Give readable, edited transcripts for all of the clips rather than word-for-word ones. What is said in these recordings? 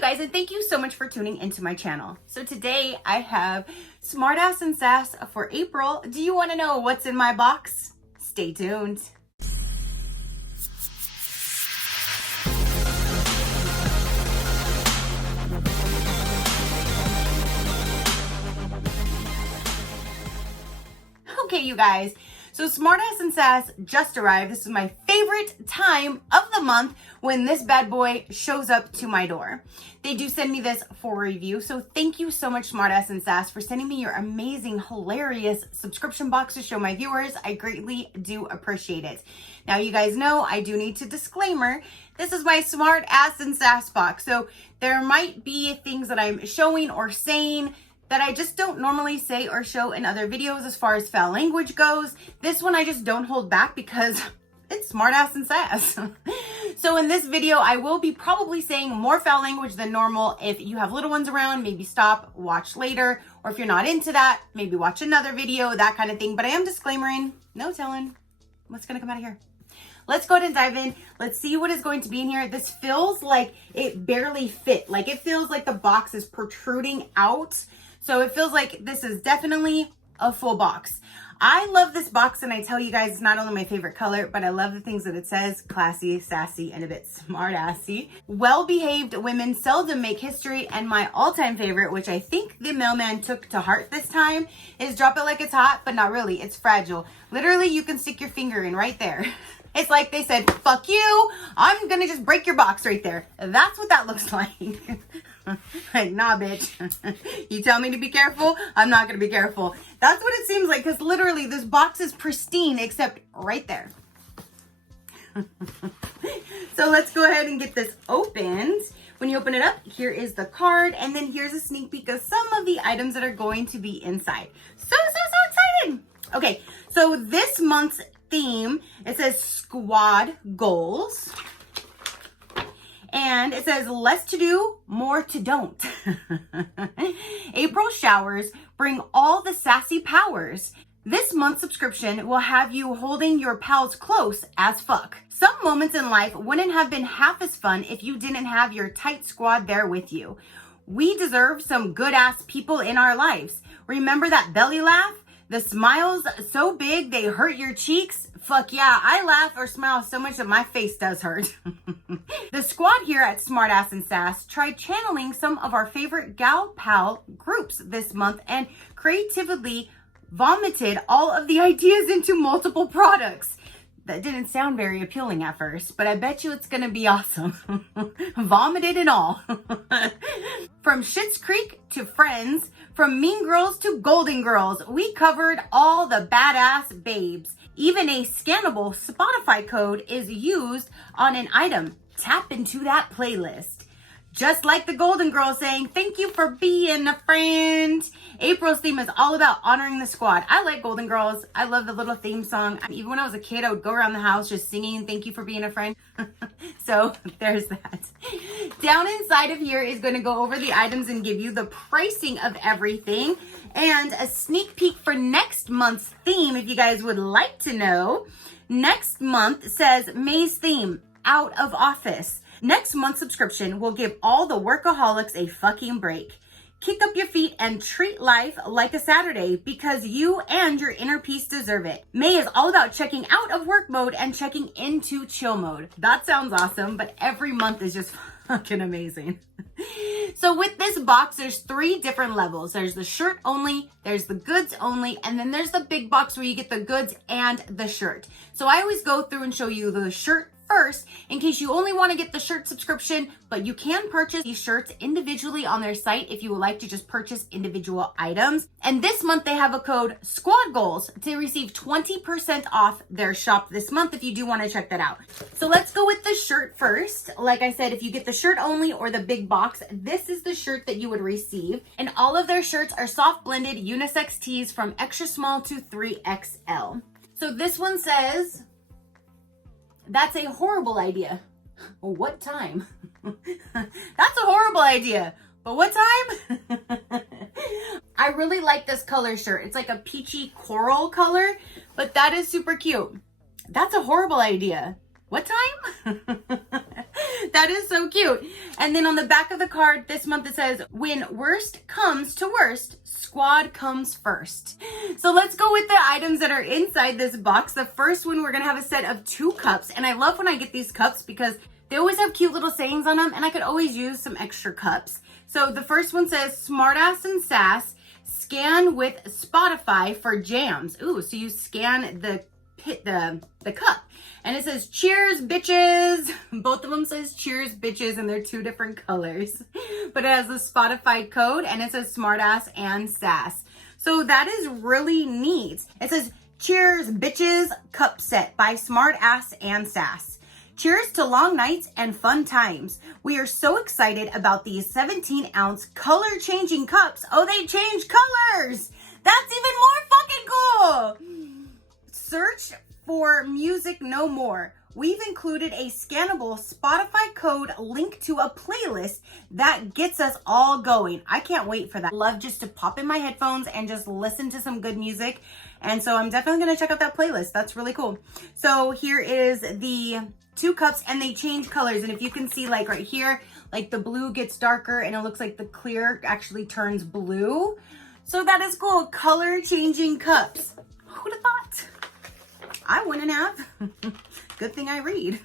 you guys, and thank you so much for tuning into my channel. So today I have Smartass and Sass for April. Do you want to know what's in my box? Stay tuned. Okay, you guys, so Smartass and Sass just arrived. This is my favorite time of the month when this bad boy shows up to my door. They do send me this for review, so thank you so much, Smartass and Sass, for sending me your amazing, hilarious subscription box to show my viewers. I greatly do appreciate it. Now, you guys know I do need to disclaimer, this is my Smartass and Sass box, so there might be things that I'm showing or saying that I just don't normally say or show in other videos as far as foul language goes. This one I just don't hold back because it's Smartass and Sass. So in this video, I will be probably saying more foul language than normal. If you have little ones around, maybe stop, watch later. Or if you're not into that, maybe watch another video, that kind of thing. But I am disclaimering, no telling what's gonna come out of here. Let's go ahead and dive in. Let's see what is going to be in here. This feels like it barely fit. Like it feels like the box is protruding out. So it feels like this is definitely a full box. I love this box, and I tell you guys, it's not only my favorite color, but I love the things that it says: classy, sassy, and a bit smart-assy. Well-behaved women seldom make history, and my all-time favorite, which I think the mailman took to heart this time, is drop it like it's hot, but not really. It's fragile. Literally, you can stick your finger in right there. It's like they said, fuck you, I'm gonna just break your box right there. That's what that looks like. Like, nah, bitch. You tell me to be careful, I'm not gonna be careful. That's what it seems like, because literally this box is pristine except right there. So let's go ahead and get this opened. When you open it up, here is the card, and then here's a sneak peek of some of the items that are going to be inside. So excited. Okay, so this month's theme, it says squad goals. And it says less to do, more to don't. April showers bring all the sassy powers. This month's subscription will have you holding your pals close as fuck. Some moments in life wouldn't have been half as fun if you didn't have your tight squad there with you. We deserve some good ass people in our lives. Remember that belly laugh? The smiles so big they hurt your cheeks? Fuck yeah, I laugh or smile so much that my face does hurt. The squad here at Smartass and Sass tried channeling some of our favorite gal pal groups this month and creatively vomited all of the ideas into multiple products. That didn't sound very appealing at first, but I bet you it's gonna be awesome. Vomited and all. From Schitt's Creek to Friends, from Mean Girls to Golden Girls, we covered all the badass babes. Even a scannable Spotify code is used on an item. Tap into that playlist. Just like the Golden Girls saying, thank you for being a friend. April's theme is all about honoring the squad. I like Golden Girls. I love the little theme song. Even when I was a kid, I would go around the house just singing, thank you for being a friend. So there's that. Down inside of here is going to go over the items and give you the pricing of everything. And a sneak peek for next month's theme, if you guys would like to know. Next month says May's theme, out of office. Next month's subscription will give all the workaholics a fucking break. Kick up your feet and treat life like a Saturday because you and your inner peace deserve it. May is all about checking out of work mode and checking into chill mode. That sounds awesome, but every month is just fucking amazing. So with this box, there's 3 different levels. There's the shirt only, there's the goods only, and then there's the big box where you get the goods and the shirt. So I always go through and show you the shirt first in case you only want to get the shirt subscription, but you can purchase these shirts individually on their site if you would like to just purchase individual items. And this month they have a code Squad Goals to receive 20% off their shop this month if you do want to check that out. So let's go with the shirt first. Like I said, if you get the shirt only or the big box, this is the shirt that you would receive. And all of their shirts are soft blended unisex tees from extra small to 3XL. So this one says, that's a horrible idea. What time? That's a horrible idea. But what time? I really like this color shirt. It's like a peachy coral color, but that is super cute. That's a horrible idea. What time? That is so cute. And then on the back of the card this month it says, when worst comes to worst, squad comes first. So let's go with the items that are inside this box. The first one, we're gonna have a set of 2 cups. And I love when I get these cups because they always have cute little sayings on them and I could always use some extra cups. So the first one says, Smartass and Sass, scan with Spotify for jams. Ooh, so you scan the cup. And it says, cheers, bitches. Both of them says cheers, bitches, and they're 2 different colors. But it has the Spotify code, and it says Smartass and Sass. So that is really neat. It says, cheers, bitches, cup set by Smartass and Sass. Cheers to long nights and fun times. We are so excited about these 17-ounce color-changing cups. Oh, they change colors. That's even more fucking cool. Search for music no more. We've included a scannable Spotify code link to a playlist that gets us all going. I can't wait for that. I love just to pop in my headphones and just listen to some good music. And so I'm definitely going to check out that playlist. That's really cool. So here is the 2 cups and they change colors. And if you can see like right here, like the blue gets darker and it looks like the clear actually turns blue. So that is cool. Color changing cups. Who'd have thought? I wouldn't have. Good thing I read.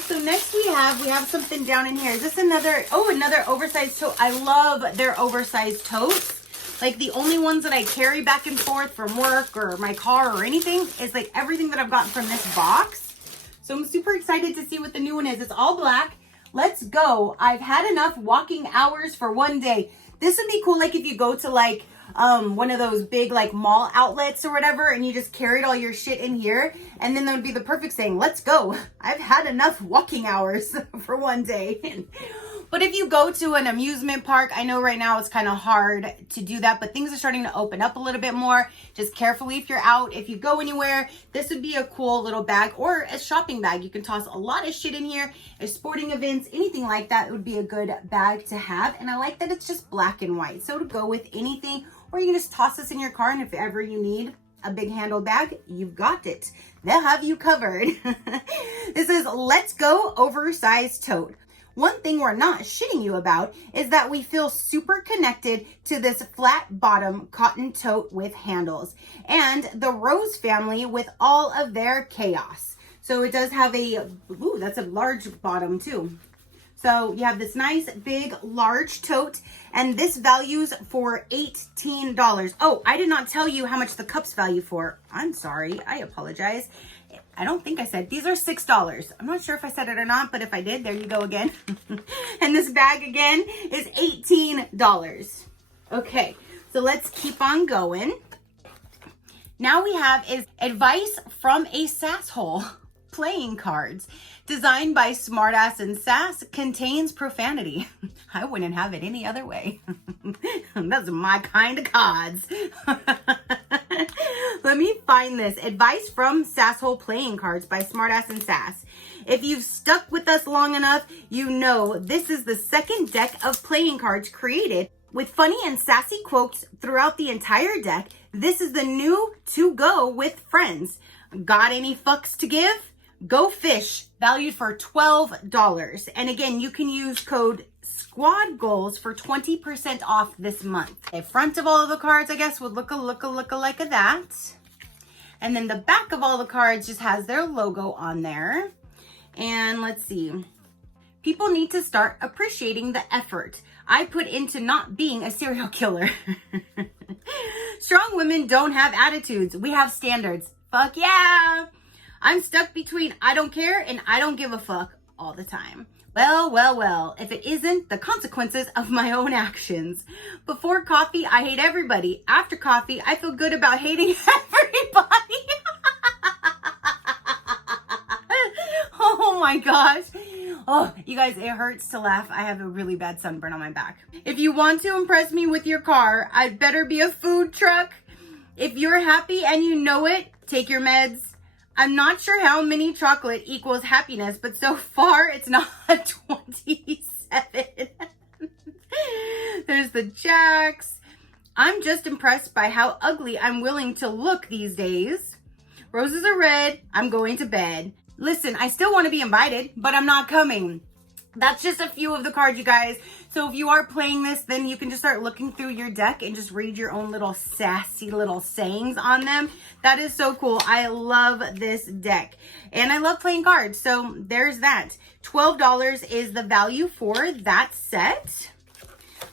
So next we have something down in here. Is this another oversized tote? I love their oversized totes. Like the only ones that I carry back and forth from work or my car or anything is like everything that I've gotten from this box. So I'm super excited to see what the new one is. It's all black. Let's go. I've had enough walking hours for one day. This would be cool like if you go to like one of those big like mall outlets or whatever and you just carried all your shit in here, and then that would be the perfect saying, let's go. I've had enough walking hours for one day. But if you go to an amusement park, I know right now it's kind of hard to do that, but things are starting to open up a little bit more. Just carefully if you're out, if you go anywhere, this would be a cool little bag or a shopping bag. You can toss a lot of shit in here. If sporting events, anything like that, it would be a good bag to have. And I like that it's just black and white. So to go with anything, or you can just toss this in your car, and if ever you need a big handle bag, you've got it. They'll have you covered. This is Let's Go Oversized Tote. One thing we're not shitting you about is that we feel super connected to this flat bottom cotton tote with handles and the Rose family with all of their chaos. So it does have that's a large bottom too. So you have this nice big large tote, and this values for $18. Oh, I did not tell you how much the cups value for. I'm sorry, I apologize. I don't think I said. These are $6. I'm not sure if I said it or not, but if I did, there you go again. And this bag again is $18. Okay, so let's keep on going. Now we have is advice from a sasshole. Playing cards designed by Smartass and Sass contains profanity. I wouldn't have it any other way. Those are my kind of cards. Let me find this. Advice from Sasshole Playing Cards by Smartass and Sass. If you've stuck with us long enough, you know this is the second deck of playing cards created with funny and sassy quotes throughout the entire deck. This is the new to go with friends. Got any fucks to give? Go fish, valued for $12. And again, you can use code SQUADGOALS for 20% off this month. The front of all of the cards, I guess, would look like that. And then the back of all the cards just has their logo on there. And let's see. People need to start appreciating the effort I put into not being a serial killer. Strong women don't have attitudes. We have standards. Fuck yeah. I'm stuck between I don't care and I don't give a fuck all the time. Well, if it isn't the consequences of my own actions. Before coffee, I hate everybody. After coffee, I feel good about hating everybody. Oh my gosh. Oh, you guys, it hurts to laugh. I have a really bad sunburn on my back. If you want to impress me with your car, I'd better be a food truck. If you're happy and you know it, take your meds. I'm not sure how many chocolate equals happiness, but so far it's not 27. There's the jacks. I'm just impressed by how ugly I'm willing to look these days. Roses are red. I'm going to bed. Listen, I still want to be invited, but I'm not coming. That's just a few of the cards, you guys. So if you are playing this, then you can just start looking through your deck and just read your own little sassy little sayings on them. That is so cool. I love this deck. And I love playing cards. So there's that. $12 is the value for that set.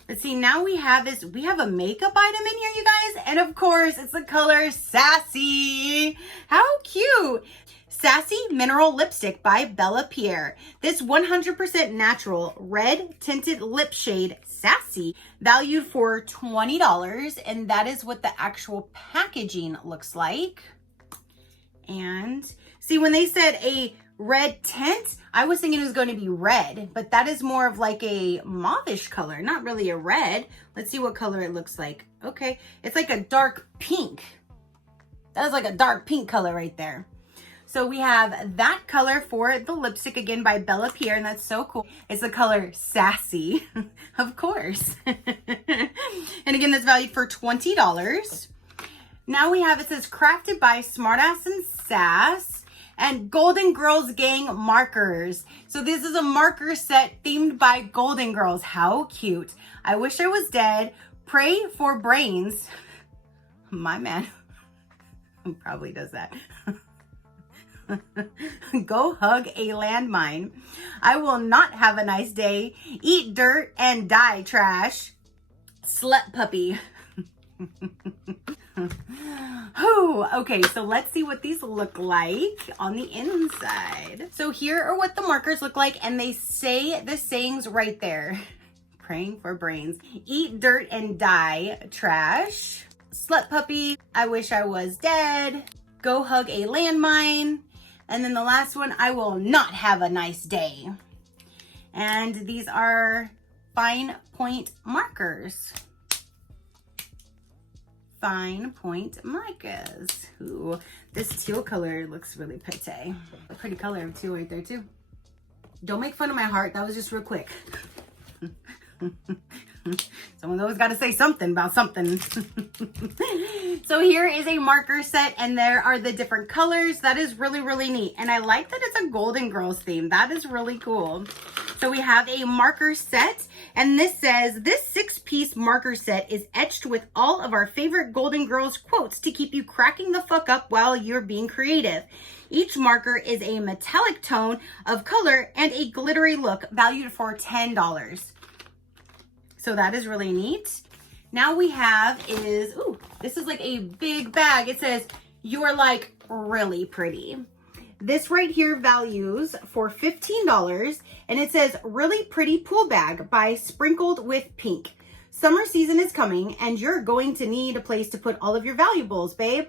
Let's see, now we have a makeup item in here, you guys. And of course, it's the color Sassy. How cute. Sassy Mineral Lipstick by Bella Pierre. This 100% natural red tinted lip shade, Sassy, valued for $20. And that is what the actual packaging looks like. And see, when they said a red tint, I was thinking it was going to be red, but that is more of like a mauvish color, not really a red. Let's see what color it looks like. Okay, it's like a dark pink. That is like a dark pink color right there. So we have that color for the lipstick, again by Bella Pierre, and that's so cool. It's the color Sassy, of course. And again, that's valued for $20. Now we have, it says crafted by Smartass Sass and Golden Girls Gang markers. So this is a marker set themed by Golden Girls. How cute. I wish I was dead. Pray for brains. My man probably does that. Go hug a landmine. I will not have a nice day. Eat dirt and die trash. Slut puppy. Whew. Okay, so let's see what these look like on the inside. So here are what the markers look like, and they say the sayings right there. Praying for brains. Eat dirt and die trash. Slut puppy. I wish I was dead. Go hug a landmine. And then the last one, I will not have a nice day. And these are fine point markers. Fine point markers. Ooh, this teal color looks really pretty. A pretty color too right there too. Don't make fun of my heart. That was just real quick. Someone's always got to say something about something. So here is a marker set, and there are the different colors. That is really, really neat. And I like that it's a Golden Girls theme. That is really cool. So we have a marker set, and this says, this 6-piece marker set is etched with all of our favorite Golden Girls quotes to keep you cracking the fuck up while you're being creative. Each marker is a metallic tone of color and a glittery look, valued for $10. So that is really neat. Now we have is, ooh, this is like a big bag. It says, you're like really pretty. This right here values for $15, and it says really pretty pool bag by Sprinkled with Pink. Summer season is coming, and you're going to need a place to put all of your valuables, babe.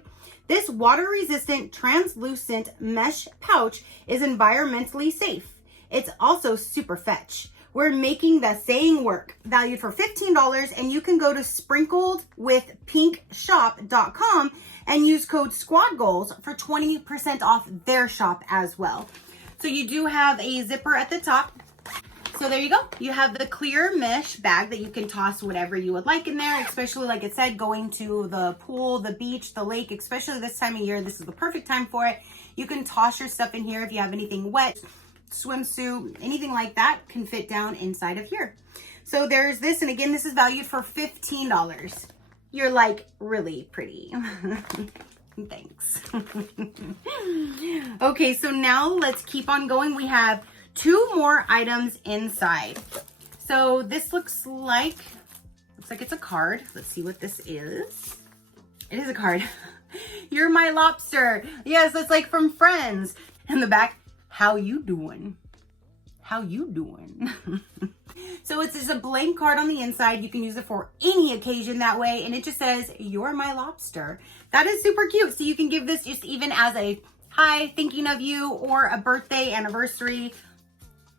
This water-resistant translucent mesh pouch is environmentally safe. It's also super fetch. We're making the saying work, valued for $15, and you can go to sprinkledwithpinkshop.com and use code SQUADGOALS for 20% off their shop as well. So you do have a zipper at the top. So there you go. You have the clear mesh bag that you can toss whatever you would like in there, especially like it said, going to the pool, the beach, the lake, especially this time of year. This is the perfect time for it. You can toss your stuff in here if you have anything wet. Swimsuit, anything like that can fit down inside of here. So there's this, and again, this is valued for $15. You're like really pretty. Thanks. Okay, so now let's keep on going. We have 2 more items inside. So this looks like it's a card. Let's see what this is. It is a card. You're my lobster. Yes, it's like from Friends. In the back, how you doing? How you doing? So it's just a blank card on the inside. You can use it for any occasion that way. And it just says, you're my lobster. That is super cute. So you can give this just even as a hi, thinking of you, or a birthday, anniversary,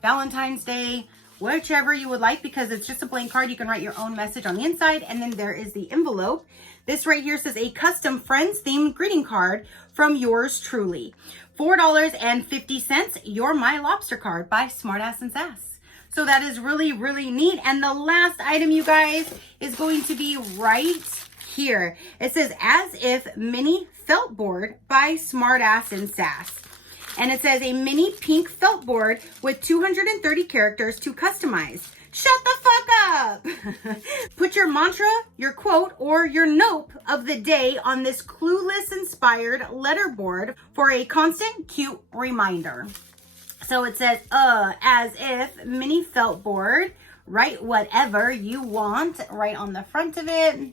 Valentine's Day, whichever you would like, because it's just a blank card. You can write your own message on the inside. And then there is the envelope. This right here says a custom Friends themed greeting card from yours truly. $4.50, You're My Lobster card by Smartass Sass. So that is really, really neat. And the last item, you guys, is going to be right here. It says As If Mini Felt Board by Smartass Sass. And it says a mini pink felt board with 230 characters to customize. Shut the fuck up! Put your mantra, your quote, or your nope of the day on this Clueless inspired letter board for a constant cute reminder. So it says, as if mini felt board, write whatever you want right on the front of it.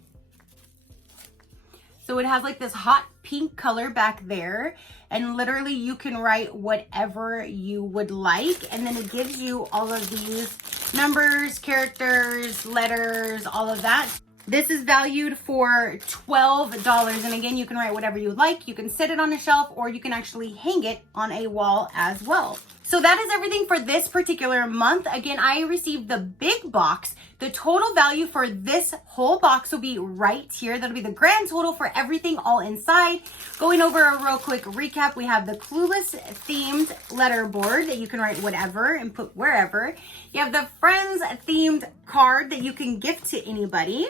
So it has like this hot pink color back there, and literally you can write whatever you would like, and then it gives you all of these numbers, characters, letters, all of that. This is valued for $12, and again, you can write whatever you would like. You can sit it on a shelf, or you can actually hang it on a wall as well. So that is everything for this particular month. Again, I received the big box. The total value for this whole box will be right here. That'll be the grand total for everything all inside. Going over a real quick recap, we have the Clueless themed letter board that you can write whatever and put wherever. You have the Friends themed card that you can gift to anybody.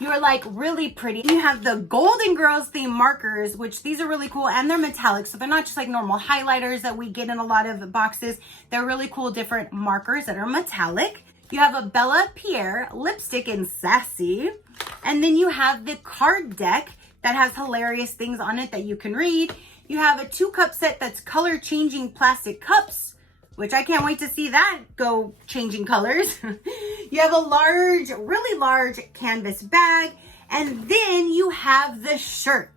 You're like really pretty. You have the Golden Girls theme markers, which these are really cool, and they're metallic, so they're not just like normal highlighters that we get in a lot of boxes. They're really cool different markers that are metallic. You have a Bella Pierre lipstick in Sassy, and then you have the card deck that has hilarious things on it that you can read. You have a 2-cup set that's color changing plastic cups, which I can't wait to see that go changing colors. You have a large, really large canvas bag, and then you have the shirt.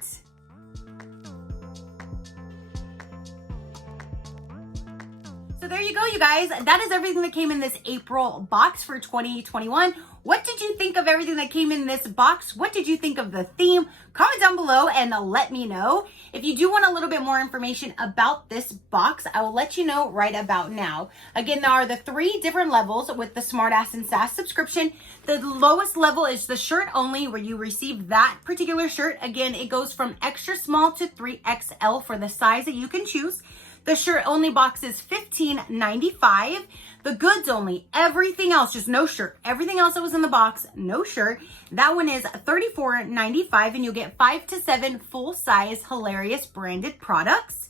So there you go, you guys. That is everything that came in this April box for 2021. What did you think of everything that came in this box? What did you think of the theme? Comment down below and let me know. If you do want a little bit more information about this box, I will let you know right about now. Again, there are the 3 different levels with the Smartass and Sass subscription. The lowest level is the shirt only, where you receive that particular shirt. Again, it goes from extra small to 3XL for the size that you can choose. The shirt only box is $15.95. The goods only, everything else, just no shirt. Everything else that was in the box, no shirt. That one is $34.95, and you'll get 5 to 7 full-size, hilarious branded products.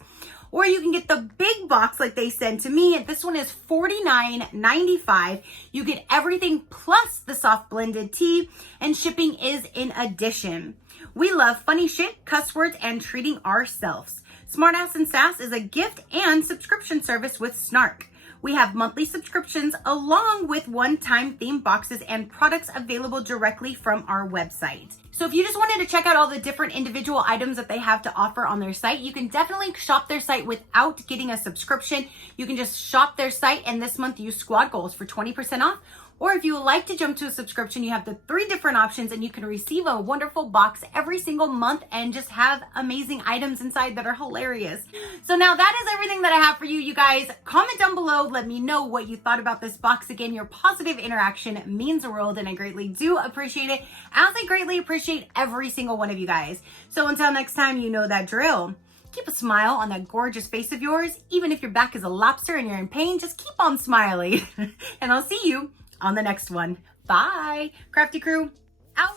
Or you can get the big box like they sent to me. This one is $49.95. You get everything plus the soft blended tea, and shipping is in addition. We love funny shit, cuss words, and treating ourselves. Smartass and Sass is a gift and subscription service with Snark. We have monthly subscriptions along with one-time theme boxes and products available directly from our website. So if you just wanted to check out all the different individual items that they have to offer on their site, you can definitely shop their site without getting a subscription. You can just shop their site, and this month use Squad Goals for 20% off. Or if you would like to jump to a subscription, you have the 3 different options, and you can receive a wonderful box every single month and just have amazing items inside that are hilarious. So now that is everything that I have for you, you guys. Comment down below. Let me know what you thought about this box. Again, your positive interaction means the world, and I greatly do appreciate it, as I greatly appreciate every single one of you guys. So until next time, you know that drill. Keep a smile on that gorgeous face of yours. Even if your back is a lobster and you're in pain, just keep on smiling. And I'll see you on the next one. Bye. Crafty crew, out.